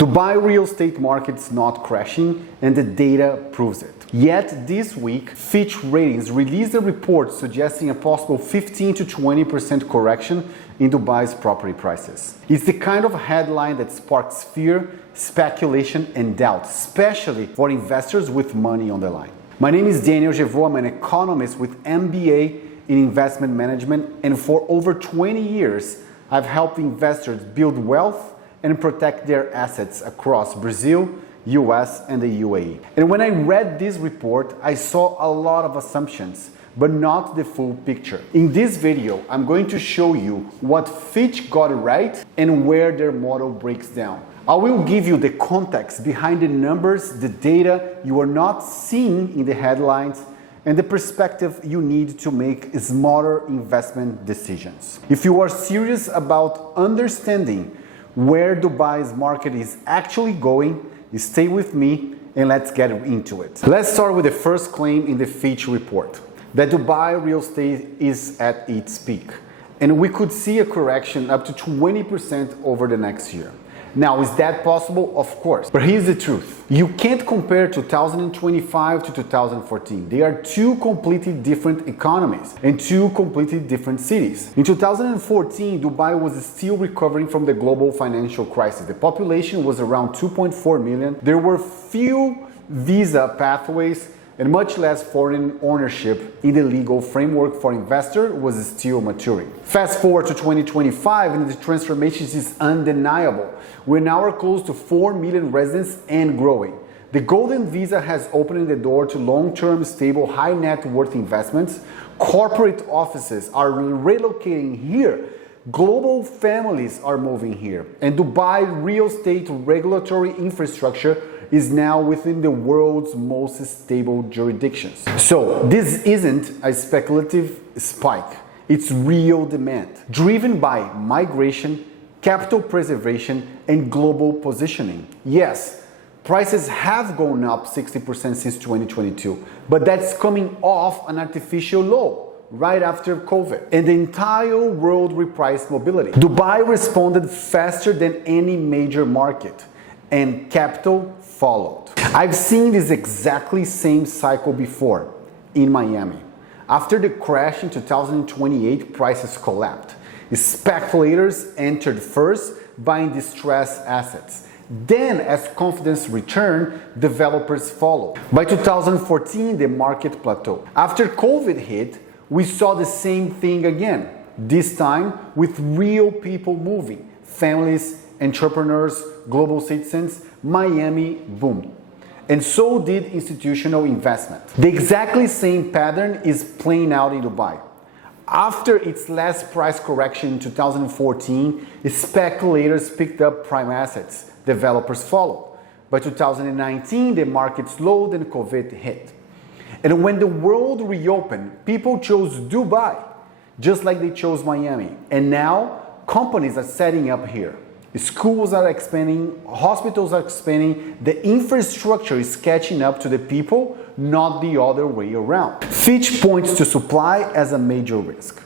Dubai real estate market's not crashing and the data proves it. Yet this week, Fitch Ratings released a report suggesting a possible 15 to 20% correction in Dubai's property prices. It's the kind of headline that sparks fear, speculation, and doubt, especially for investors with money on the line. My name is Daniel Gevaux. I'm an economist with MBA in investment management, and for over 20 years, I've helped investors build wealth and protect their assets across Brazil, US, and the UAE. And when I read this report, I saw a lot of assumptions, but not the full picture. In this video, I'm going to show you what Fitch got right and where their model breaks down. I will give you the context behind the numbers, the data you are not seeing in the headlines, and the perspective you need to make smarter investment decisions. If you are serious about understanding where Dubai's market is actually going, stay with me and let's get into it. Let's start with the first claim in the Fitch report, that Dubai real estate is at its peak, and we could see a correction up to 20% over the next year. Now, is that possible? Of course. But here's the truth. You can't compare 2025 to 2014. They are two completely different economies and two completely different cities. In 2014, Dubai was still recovering from the global financial crisis. The population was around 2.4 million. There were few visa pathways and much less foreign ownership in the legal framework for investors was still maturing. Fast forward to 2025 and the transformation is undeniable. We now are close to 4 million residents and growing. The golden visa has opened the door to long-term, stable, high net worth investments. Corporate offices are relocating here. Global families are moving here. And Dubai real estate regulatory infrastructure is now within the world's most stable jurisdictions. So this isn't a speculative spike. It's real demand, driven by migration, capital preservation, and global positioning. Yes, prices have gone up 60% since 2022, but that's coming off an artificial low right after COVID, and the entire world repriced mobility. Dubai responded faster than any major market, and capital followed. I've seen this exactly same cycle before in Miami. After the crash in 2028, prices collapsed. Speculators entered first, buying distressed assets. Then, as confidence returned, developers followed. By 2014, the market plateaued. After COVID hit, we saw the same thing again, this time with real people moving, families, entrepreneurs, global citizens. Miami boomed. And so did institutional investment. The exactly same pattern is playing out in Dubai. After its last price correction in 2014, speculators picked up prime assets. Developers followed. By 2019, the market slowed and COVID hit. And when the world reopened, people chose Dubai, just like they chose Miami. And now, companies are setting up here. Schools are expanding, hospitals are expanding, the infrastructure is catching up to the people, not the other way around. Fitch points to supply as a major risk.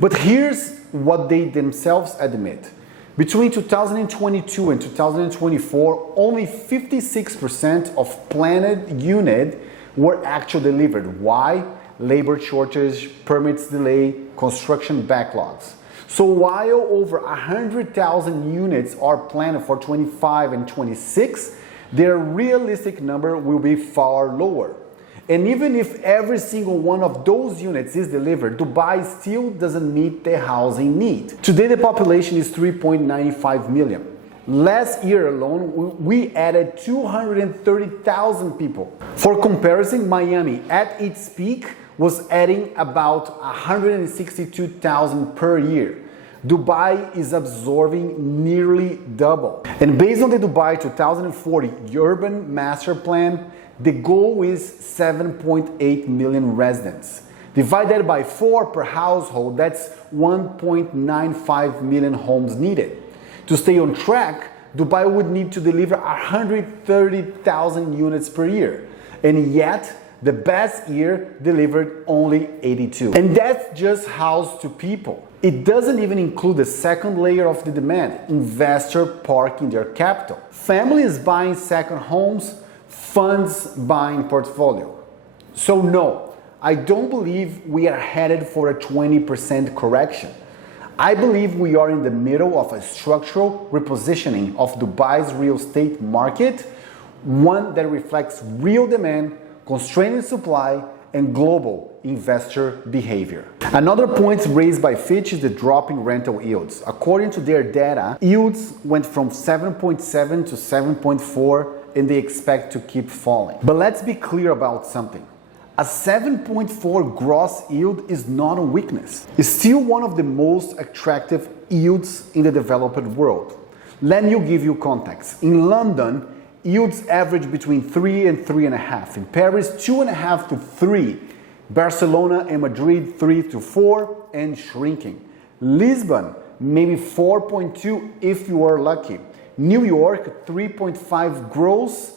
But here's what they themselves admit. Between 2022 and 2024, only 56% of planned units were actually delivered. Why? Labor shortage, permits delay, construction backlogs. So while over 100,000 units are planned for 25 and 26, their realistic number will be far lower. And even if every single one of those units is delivered, Dubai still doesn't meet the housing need. Today the population is 3.95 million. Last year alone, we added 230,000 people. For comparison, Miami at its peak was adding about 162,000 per year. Dubai is absorbing nearly double. And based on the Dubai 2040 Urban Master Plan, the goal is 7.8 million residents. Divided by 4 per household, that's 1.95 million homes needed. To stay on track, Dubai would need to deliver 130,000 units per year. And yet, The best year delivered only 82. And that's just house to people. It doesn't even include the second layer of the demand, investor parking their capital. Families buying second homes, funds buying portfolio. So no, I don't believe we are headed for a 20% correction. I believe we are in the middle of a structural repositioning of Dubai's real estate market, one that reflects real demand, constraining supply, and global investor behavior. Another point raised by Fitch is the drop in rental yields. According to their data, yields went from 7.7 to 7.4 and they expect to keep falling. But let's be clear about something. A 7.4 gross yield is not a weakness. It's still one of the most attractive yields in the developed world. Let me give you context. In London, yields average between 3 and 3.5. In Paris, 2.5 to 3. Barcelona and Madrid, 3 to 4 and shrinking. Lisbon, maybe 4.2 if you are lucky. New York, 3.5 gross,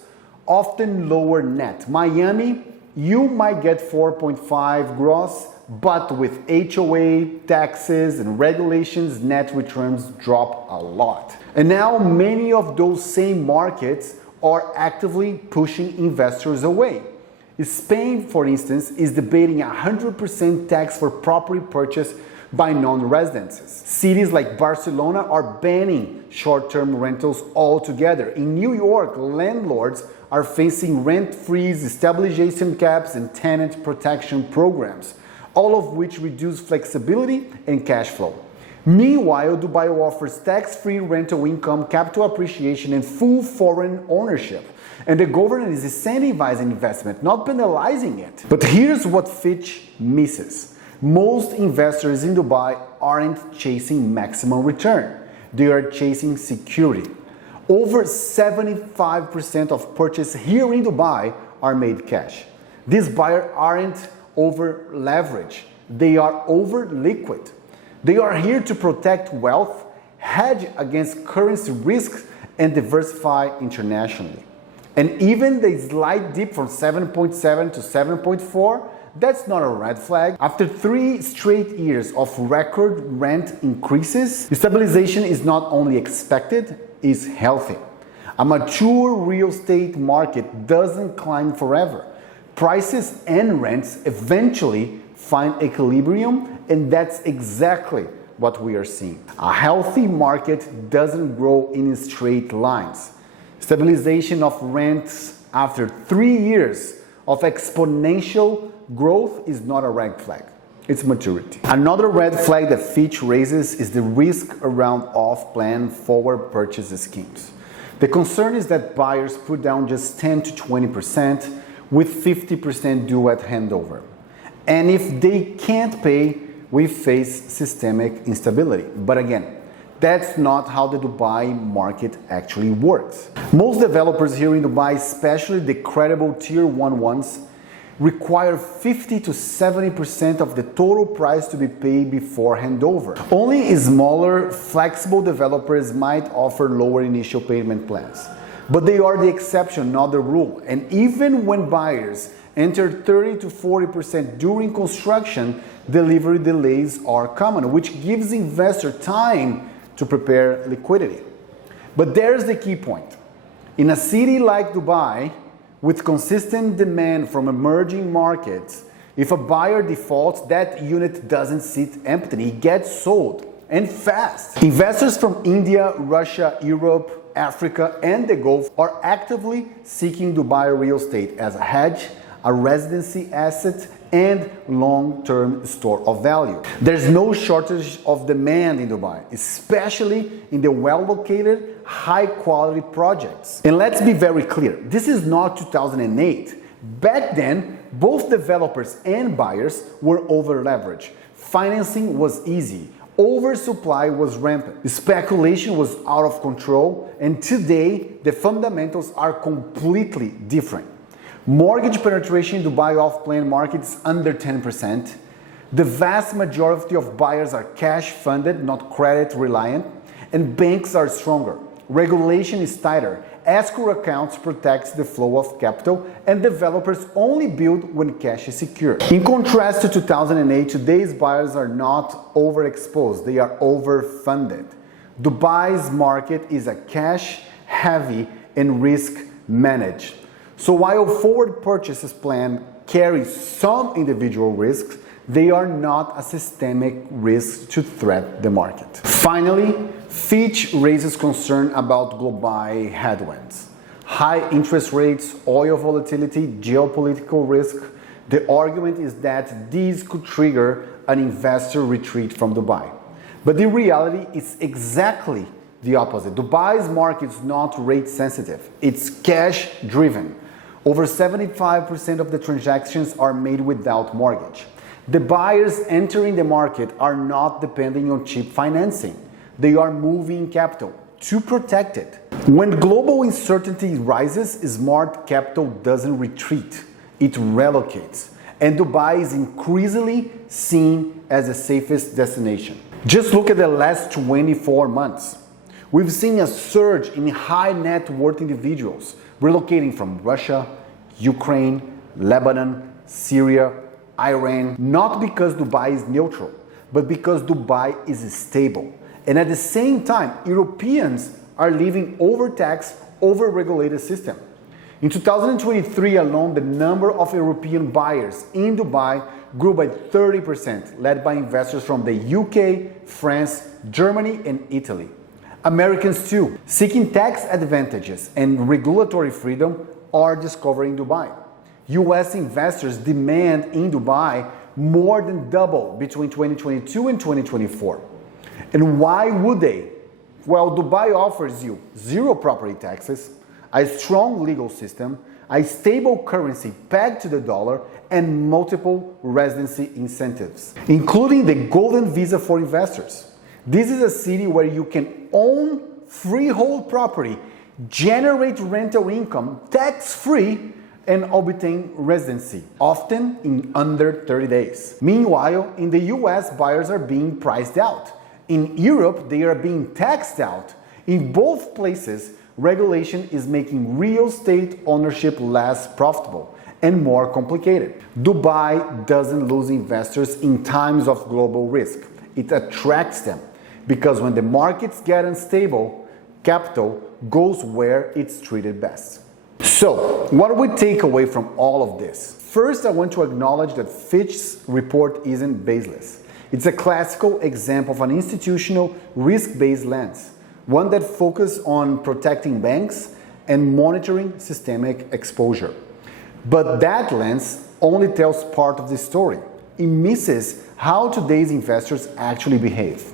often lower net. Miami, you might get 4.5 gross, but with HOA, taxes, and regulations, net returns drop a lot. And now many of those same markets are actively pushing investors away. Spain, for instance, is debating 100% tax for property purchase by non-residents. Cities like Barcelona are banning short-term rentals altogether. In New York, landlords are facing rent freeze, stabilization caps, and tenant protection programs, all of which reduce flexibility and cash flow. Meanwhile, Dubai offers tax-free rental income, capital appreciation, and full foreign ownership. And the government is incentivizing investment, not penalizing it. But here's what Fitch misses. Most investors in Dubai aren't chasing maximum return. They are chasing security. Over 75% of purchases here in Dubai are made cash. These buyers aren't over leveraged. They are over liquid. They are here to protect wealth, hedge against currency risks, and diversify internationally. And even the slight dip from 7.7 to 7.4, that's not a red flag. After 3 straight years of record rent increases, stabilization is not only expected, it's healthy. A mature real estate market doesn't climb forever. Prices and rents eventually find equilibrium, and that's exactly what we are seeing. A healthy market doesn't grow in straight lines. Stabilization of rents after 3 years of exponential growth is not a red flag. It's maturity. Another red flag that Fitch raises is the risk around off-plan forward purchase schemes. The concern is that buyers put down just 10 to 20% with 50% due at handover. And if they can't pay, we face systemic instability. But again, that's not how the Dubai market actually works. Most developers here in Dubai, especially the credible tier 1 ones, require 50 to 70% of the total price to be paid before handover. Only smaller, flexible developers might offer lower initial payment plans. But they are the exception, not the rule. And even when buyers enter 30 to 40% during construction, delivery delays are common, which gives investors time to prepare liquidity. But there's the key point. In a city like Dubai, with consistent demand from emerging markets, if a buyer defaults, that unit doesn't sit empty, it gets sold, and fast. Investors from India, Russia, Europe, Africa, and the Gulf are actively seeking Dubai real estate as a hedge, a residency asset, and long-term store of value. There's no shortage of demand in Dubai, especially in the well-located, high-quality projects. And let's be very clear, this is not 2008. Back then, both developers and buyers were over-leveraged. Financing was easy. Oversupply was rampant. Speculation was out of control, and today, the fundamentals are completely different. Mortgage penetration in Dubai off-plan market is under 10%. The vast majority of buyers are cash funded, not credit reliant, and banks are stronger. Regulation is tighter. escrow accounts protects the flow of capital, and developers only build when cash is secure. In contrast to 2008, today's buyers are not overexposed, they are overfunded. Dubai's market is a cash-heavy and risk-managed. So while forward purchases plan carry some individual risks, they are not a systemic risk to threat the market. Finally, Fitch raises concern about global headwinds. High interest rates, oil volatility, geopolitical risk. The argument is that these could trigger an investor retreat from Dubai. But the reality is exactly the opposite. Dubai's market is not rate sensitive, it's cash driven. Over 75% of the transactions are made without mortgage. The buyers entering the market are not depending on cheap financing. They are moving capital to protect it. When global uncertainty rises, smart capital doesn't retreat, it relocates. And Dubai is increasingly seen as the safest destination. Just look at the last 24 months. We've seen a surge in high net worth individuals relocating from Russia, Ukraine, Lebanon, Syria, Iran, not because Dubai is neutral, but because Dubai is stable. And at the same time, Europeans are leaving overtaxed, over-regulated system. In 2023 alone, the number of European buyers in Dubai grew by 30%, led by investors from the UK, France, Germany, and Italy. Americans too, seeking tax advantages and regulatory freedom, are discovering Dubai. US investors demand in Dubai more than double between 2022 and 2024. And why would they? Well, Dubai offers you zero property taxes, a strong legal system, a stable currency pegged to the dollar, and multiple residency incentives, including the golden visa for investors. This is a city where you can own freehold property, generate rental income tax-free, and obtain residency, often in under 30 days. Meanwhile, in the US, buyers are being priced out. In Europe, they are being taxed out. In both places, regulation is making real estate ownership less profitable and more complicated. Dubai doesn't lose investors in times of global risk. It attracts them because when the markets get unstable, capital goes where it's treated best. So, what do we take away from all of this? First, I want to acknowledge that Fitch's report isn't baseless. It's a classical example of an institutional risk-based lens, one that focuses on protecting banks and monitoring systemic exposure. But that lens only tells part of the story. It misses how today's investors actually behave.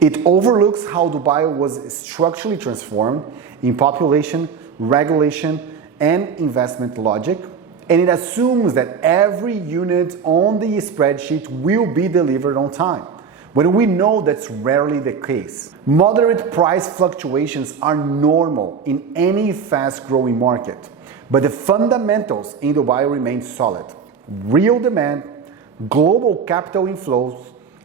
It overlooks how Dubai was structurally transformed in population, regulation, and investment logic, and it assumes that every unit on the spreadsheet will be delivered on time, when we know that's rarely the case. Moderate price fluctuations are normal in any fast-growing market, but the fundamentals in Dubai remain solid. Real demand, global capital inflows,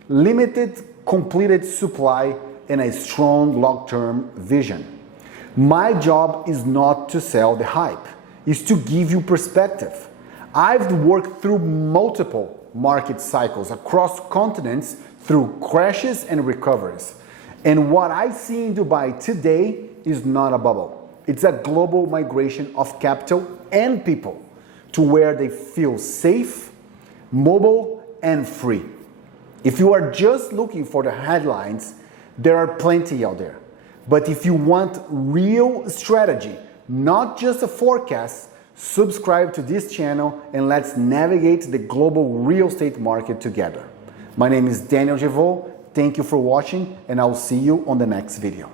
limited completed supply, and a strong long-term vision. My job is not to sell the hype, it's to give you perspective. I've worked through multiple market cycles across continents through crashes and recoveries. And what I see in Dubai today is not a bubble. It's a global migration of capital and people to where they feel safe, mobile, and free. If you are just looking for the headlines, there are plenty out there. But if you want real strategy, not just a forecast, subscribe to this channel and let's navigate the global real estate market together. My name is Daniel Gevaux. Thank you for watching, and I'll see you on the next video.